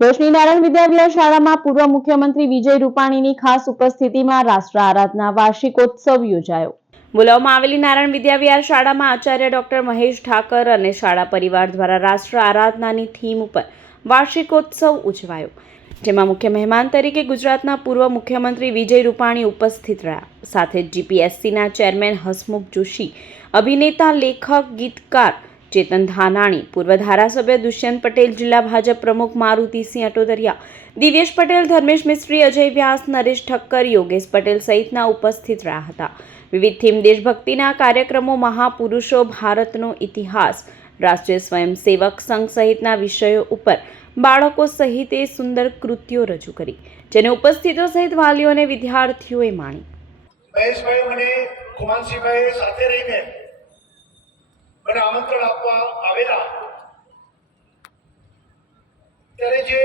રોશની નારાયણ વિદ્યાવિહાર શાળામાં પૂર્વ મુખ્યમંત્રી વિજય રૂપાણીની ખાસ ઉપસ્થિતિમાં રાષ્ટ્ર આરાધના વાર્ષિકોત્સવ યોજાયો। બોલાવવામાં આવેલી નારાયણ વિદ્યાવિહાર શાળામાં આચાર્ય ડોક્ટર મહેશ ઠાકર અને શાળા પરિવાર દ્વારા રાષ્ટ્ર આરાધનાની થીમ ઉપર વાર્ષિકોત્સવ ઉજવાયો, જેમાં મુખ્ય મહેમાન તરીકે ગુજરાતના પૂર્વ મુખ્યમંત્રી વિજય રૂપાણી ઉપસ્થિત રહ્યા। સાથે જ જીપીએસસીના ચેરમેન હસમુખ જોશી, અભિનેતા, લેખક, ગીતકાર ચેતન ધાનાણી, પૂર્વ ધારાસભ્ય દુષ્યંત પટેલ, જિલ્લા ભાજપ પ્રમુખ મારુતિસિંહ અટોદરિયા, દિવ્યેશ પટેલ, ધર્મેશ મિસ્ત્રી, અજય વ્યાસ, નરેશ ઠક્કર, યોગેશ પટેલ સહિતના ઉપસ્થિત રહ્યા હતા। વિવિધ થીમ દેશભક્તિના કાર્યક્રમો, મહાપુરુષો, ભારતનો ઇતિહાસ, રાષ્ટ્રીય સ્વયંસેવક સંઘ સહિતના વિષયો ઉપર બાળકો સહિતે સુંદર કૃતિઓ રજૂ કરી, જેને ઉપસ્થિતો સહિત વાલીઓ અને વિદ્યાર્થીઓએ માણી। મહેશભાઈ મને કુમાનસિંહભાઈ સાથે રહીને મને આમંત્રણ આપવા આવેલા ત્યારે જે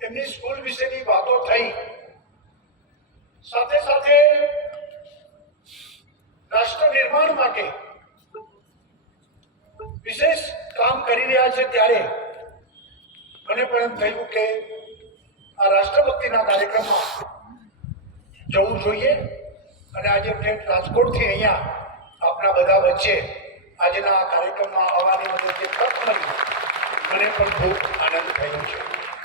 એમની સ્કૂલ વિશેની વાતો થઈ, સાથે સાથે રાષ્ટ્ર નિર્માણ માટે વિશેષ કામ કરી રહ્યા છે, ત્યારે મને પણ એમ થયું કે આ રાષ્ટ્રભક્તિના કાર્યક્રમમાં જવું જોઈએ અને આજે રાજકોટથી અહીંયા આપણા બધા વચ્ચે આજના આ કાર્યક્રમમાં આવવાની મને જે તક મળી, મને પણ ખૂબ આનંદ થયો છે।